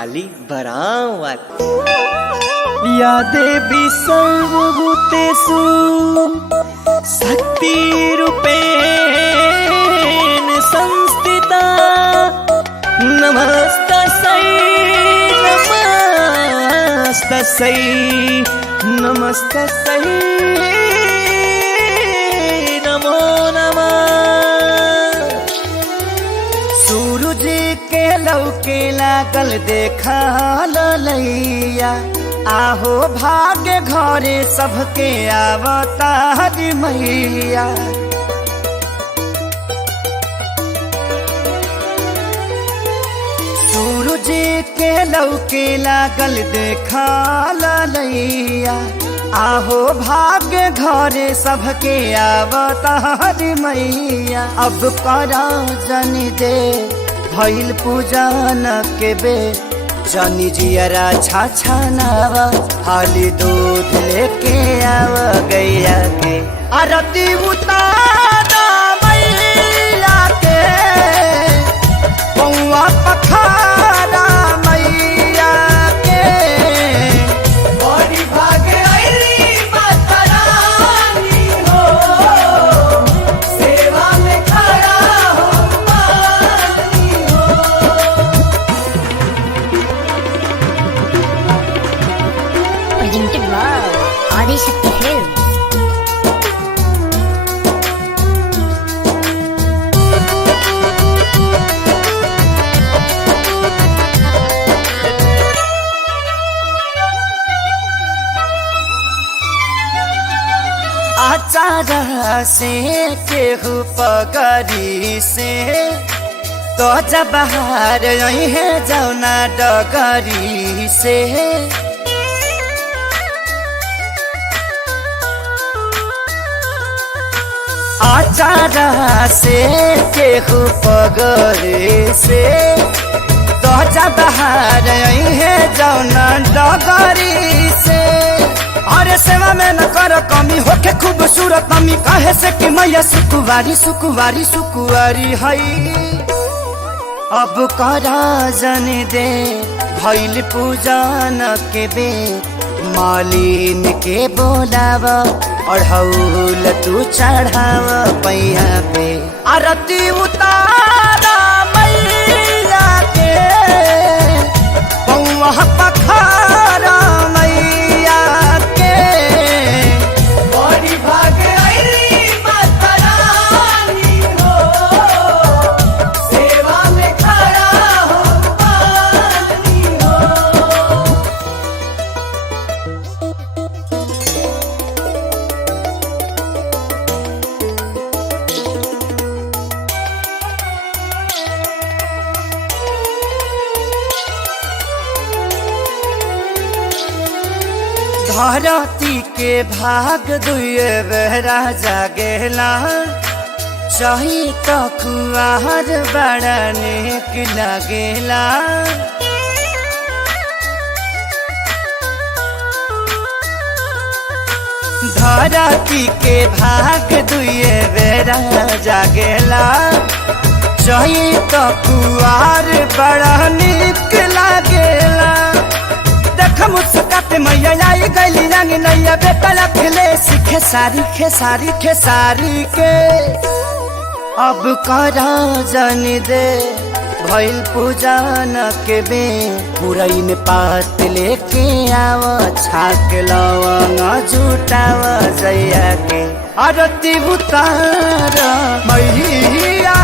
काली बरावत। या देवी सर्वभूतेषु शक्तिरूपेण संस्थिता नमस्तस्यै नमस्तस्यै नमस्तस्यै नमो नमः। सूरज के लौके लागल देखा ललैया आहो भाग्य घरे सबके आवतार मैया। सूरज के लौके लागल देखा ललैया आहो भाग्य घरे सबके आवतार मैया। अब करा जन दे भइल पूजन के बे जनी जियरा छाछा नावा हाली दूध लेके आव गैया के आरती उतारा मैया के पौआ पखारा मैया के। बड़ी भागे आईली माता रानी हो सेवा में खड़ा हो पानी हो। Presented by Adi Shakti Films. आचार से केहू पगरी से तो जब बाहर है जौना डगरी से। आचार से केहू पगरी से तो जब बाहर है जौना डगरी से। अरे सेवा में न कर कमी होके खूबसूरत मम्मी कहे से कि मैया सुकुवारी सुकुवारी सुकुवारी हई। अब करा जन दे भइल पूजन के बे मालिन के बोलाव अढ़ौल तू चढ़ाव पैया पे आरती उतारा मैया के पौआ पखारा मैया के। बड़ी भागे आईली माता रानी हो सेवा में खड़ा हो पानी हो। धरती के भाग दुए बेहरा जागेला चाही तो कुआर बड़ा नेक लगेला। धरती के भाग दुए बेरा जागेला चाही तो कुआर बड़ा नेक लगेला। देख मुस्काते मैया आई गईली रंग नैया बेटा खिले सीखे सारी खेसारी खेसारी के। अब करा जन दे भइल पूजन के बे पुरैन पात लेके आव छाक लवंग जुटाव जैया के आरती उतार मैया